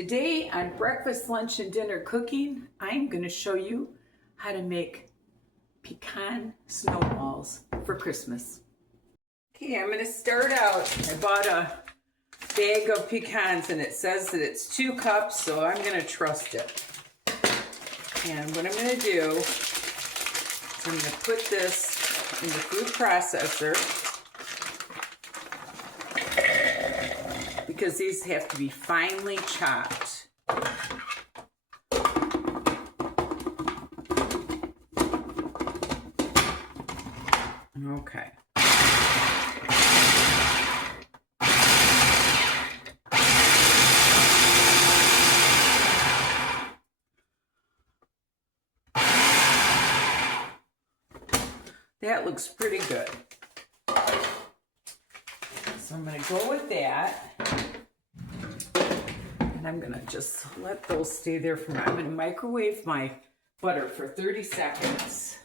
Today on Breakfast, Lunch, and Dinner Cooking, I'm going to show you how to make pecan snowballs for Christmas. Okay, I'm going to start out. I bought a bag of pecans and it says that it's 2 cups, so I'm going to trust it. And what I'm going to do is I'm going to put this in the food processor because these have to be finely chopped. Okay. That looks pretty good. So I'm going to go with that. And I'm going to just let those stay there for a minute. I'm going to microwave my butter for 30 seconds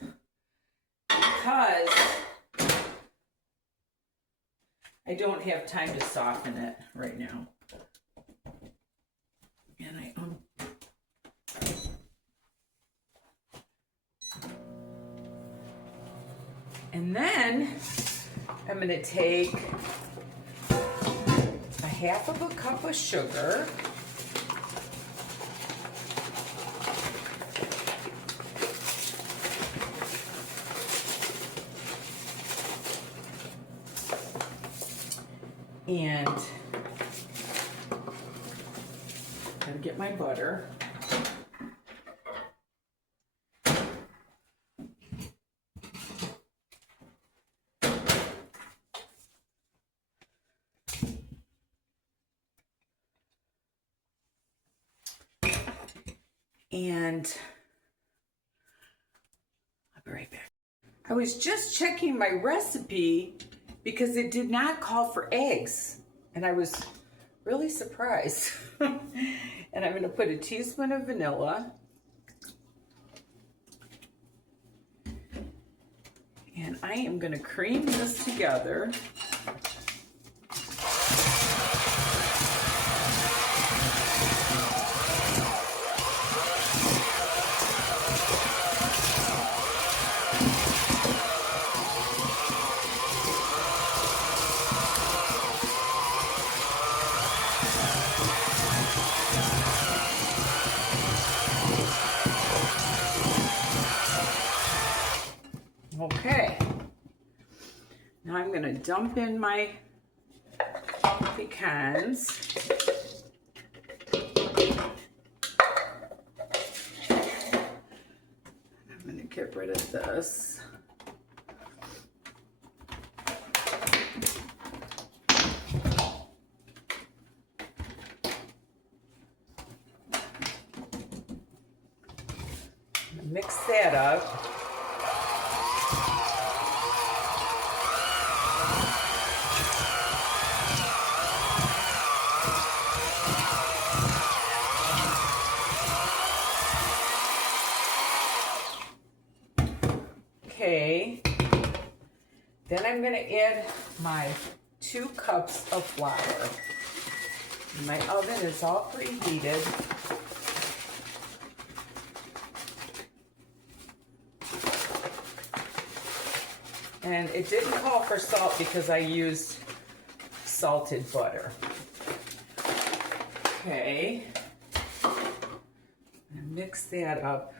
because I don't have time to soften it right now. And and then I'm going to take a half of a cup of sugar, and I'll get my butter. And I'll be right back. I was just checking my recipe because it did not call for eggs. And I was really surprised. And I'm going to put a teaspoon of vanilla. And I am going to cream this together. Okay, now I'm going to dump in my pecans. I'm going to get rid of this. Mix that up. Okay, then I'm going to add my 2 cups of flour. My oven is all preheated. And it didn't call for salt because I used salted butter. Okay, mix that up.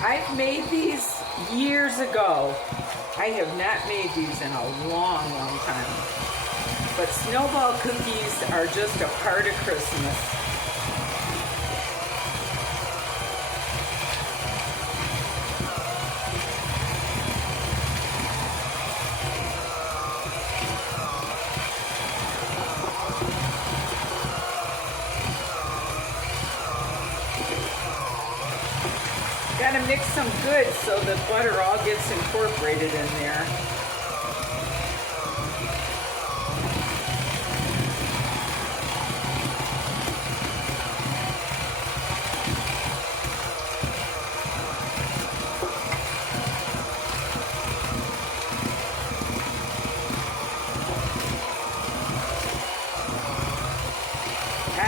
I've made these years ago. I have not made these in a long, long time. But snowball cookies are just a part of Christmas. Gotta mix them good so the butter all gets incorporated in there.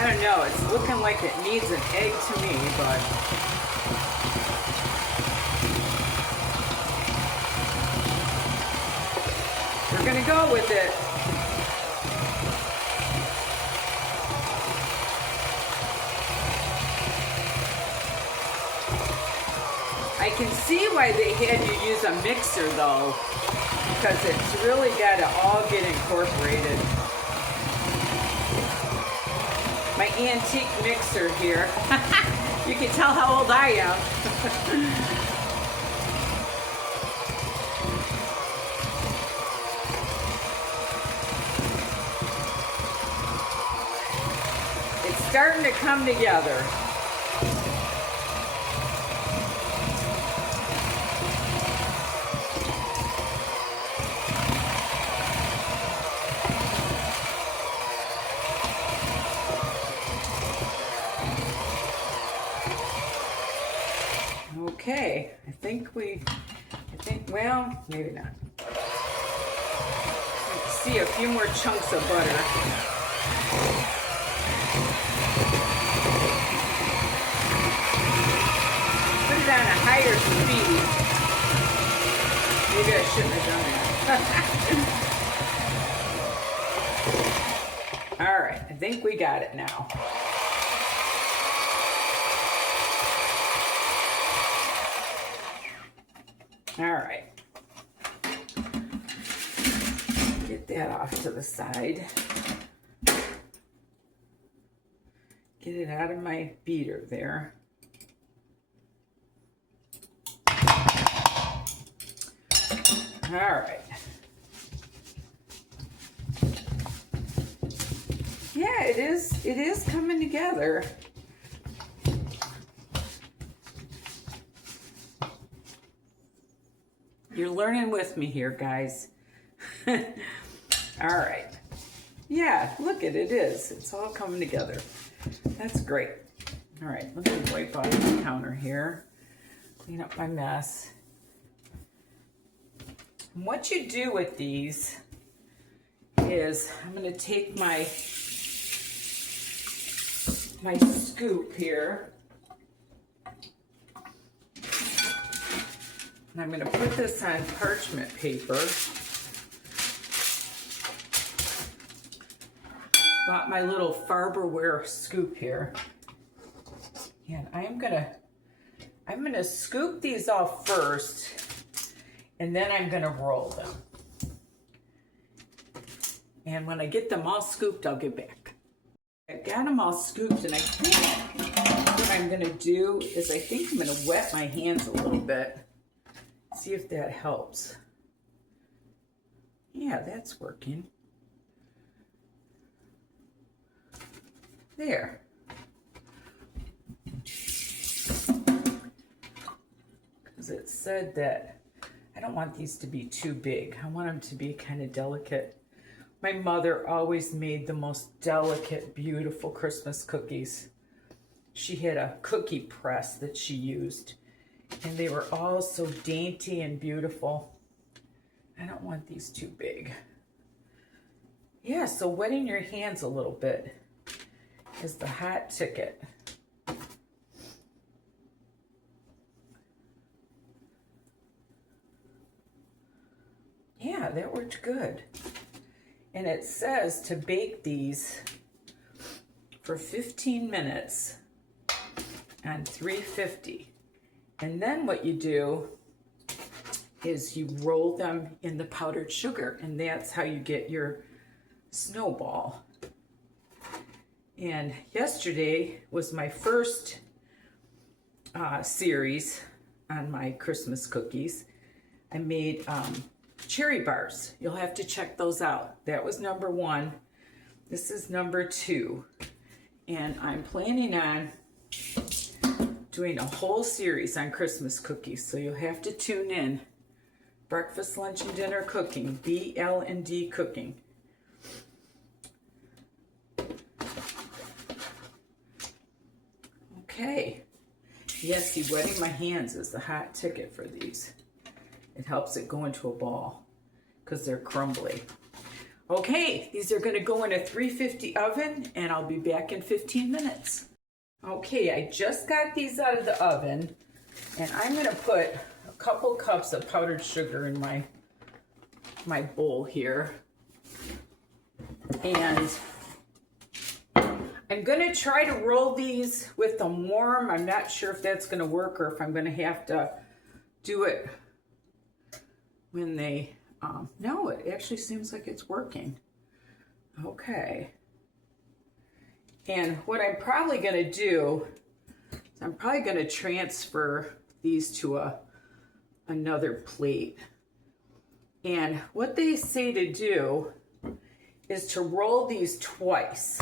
I don't know, it's looking like it needs an egg to me, but we're gonna go with it. I can see why they had you use a mixer though, because it's really got to all get incorporated. My antique mixer here. You can tell how old I am. It's starting to come together. Okay, well, maybe not. Let's see a few more chunks of butter. Put it on a higher speed. Maybe I shouldn't have done that. All right, I think we got it now. All right, get that off to the side. Get it out of my beater there. All right. Yeah, it is coming together. You're learning with me here, guys. All right. Yeah, look at it is. It's all coming together. That's great. All right, let me wipe off the counter here. Clean up my mess. And what you do with these is I'm going to take my scoop here. And I'm going to put this on parchment paper. Got my little Farberware scoop here. And I'm gonna scoop these off first, and then I'm gonna roll them. And when I get them all scooped, I'll get back. I've got them all scooped, and I think what I'm gonna do is I'm gonna wet my hands a little bit. See if that helps. Yeah, that's working. There. Because it said that I don't want these to be too big. I want them to be kind of delicate. My mother always made the most delicate, beautiful Christmas cookies. She had a cookie press that she used, and they were all so dainty and beautiful. I don't want these too big. Yeah, so wetting your hands a little bit is the hot ticket. Yeah, that worked good. And it says to bake these for 15 minutes on 350. And then what you do is you roll them in the powdered sugar, and that's how you get your Snowball. And yesterday was my first series on my Christmas cookies. I made cherry bars. You'll have to check those out. That was number 1. This is number 2. And I'm planning on doing a whole series on Christmas cookies. So you'll have to tune in. Breakfast, lunch, and dinner cooking. BL&D cooking. Okay. Yes, see, wetting my hands is the hot ticket for these. It helps it go into a ball because they're crumbly. Okay, these are gonna go in a 350 oven and I'll be back in 15 minutes. Okay, I just got these out of the oven and I'm gonna put a couple cups of powdered sugar in my bowl here. And I'm gonna try to roll these with them warm. I'm not sure if that's gonna work or if I'm gonna have to do it when they, no, it actually seems like it's working. Okay. And what I'm probably gonna do is I'm probably gonna transfer these to another plate. And what they say to do is to roll these twice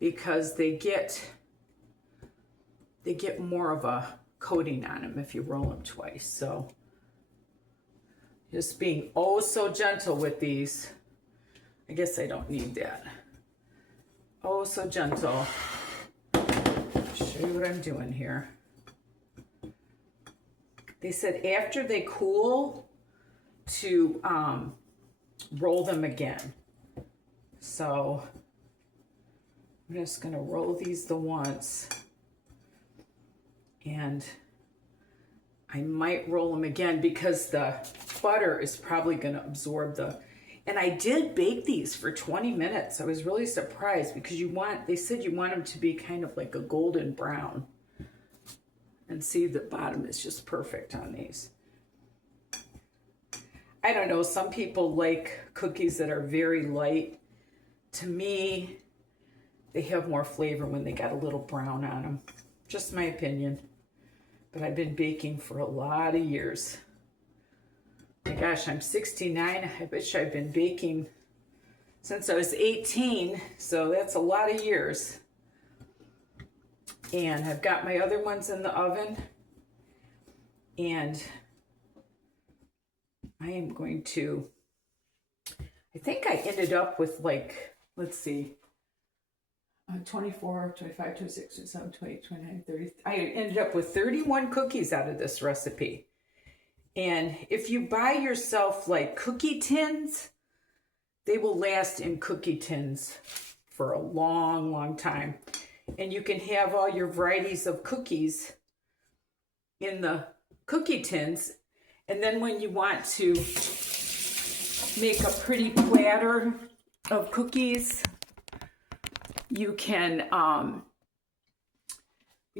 because they get more of a coating on them if you roll them twice. So just being oh so gentle with these. I guess I don't need that. Oh so gentle. I'll show you what I'm doing here. They said after they cool to roll them again. So I'm just gonna roll these the once and I might roll them again because the butter is probably gonna absorb and I did bake these for 20 minutes. I was really surprised because they said you want them to be kind of like a golden brown. And see, the bottom is just perfect on these. I don't know, some people like cookies that are very light. To me, they have more flavor when they got a little brown on them. Just my opinion. But I've been baking for a lot of years. My gosh, I'm 69. I bet you I've been baking since I was 18. So that's a lot of years. And I've got my other ones in the oven. And I am going to, I think I ended up with like, let's see, 24, 25, 26, 27, 28, 29, 30. I ended up with 31 cookies out of this recipe. And if you buy yourself like cookie tins, they will last in cookie tins for a long, long time. And you can have all your varieties of cookies in the cookie tins. And then when you want to make a pretty platter of cookies, you can, when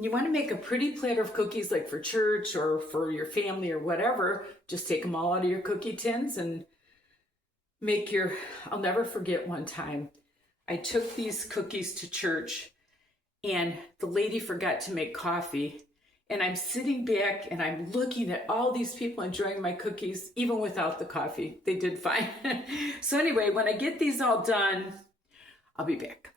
you want to make a pretty platter of cookies like for church or for your family or whatever, just take them all out of your cookie tins and make I'll never forget one time. I took these cookies to church and the lady forgot to make coffee. And I'm sitting back and I'm looking at all these people enjoying my cookies, even without the coffee. They did fine. So anyway, when I get these all done, I'll be back.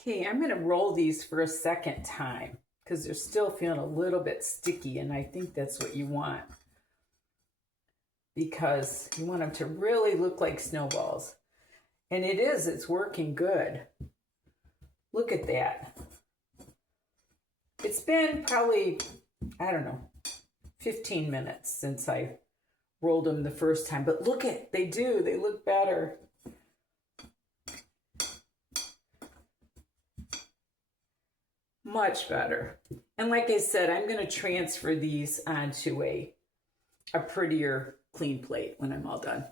Okay, I'm gonna roll these for a second time because they're still feeling a little bit sticky, and I think that's what you want because you want them to really look like snowballs. And it's working good. Look at that. It's been probably, I don't know, 15 minutes since I rolled them the first time, but look they look better. Much better. And like I said, I'm going to transfer these onto a prettier clean plate when I'm all done.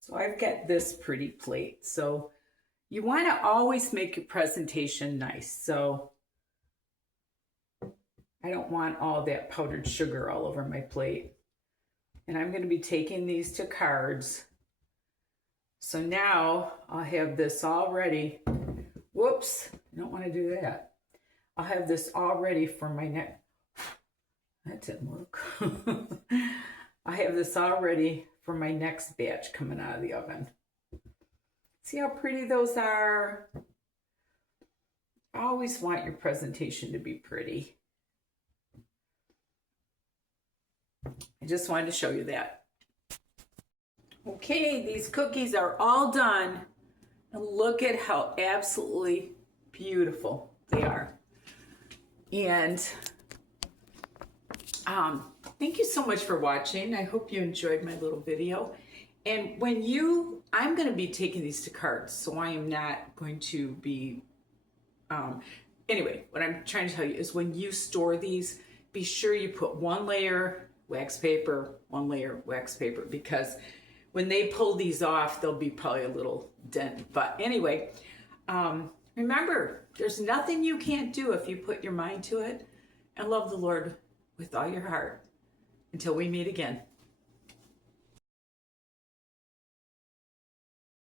So I've got this pretty plate. So you want to always make your presentation nice. So I don't want all that powdered sugar all over my plate. And I'm going to be taking these to cards. So now I'll have this all ready. Whoops, I don't want to do that. I'll have this all ready for my next, that didn't work. I have this all ready for my next batch coming out of the oven. See how pretty those are? I always want your presentation to be pretty. I just wanted to show you that. Okay, these cookies are all done. And look at how absolutely beautiful they are. And thank you so much for watching. I hope you enjoyed my little video. And I'm going to be taking these to carts, so I am not going to be, anyway, what I'm trying to tell you is when you store these, be sure you put one layer wax paper, one layer wax paper, because when they pull these off, there'll be probably a little dent. But anyway, remember, there's nothing you can't do if you put your mind to it, and love the Lord with all your heart. Until we meet again.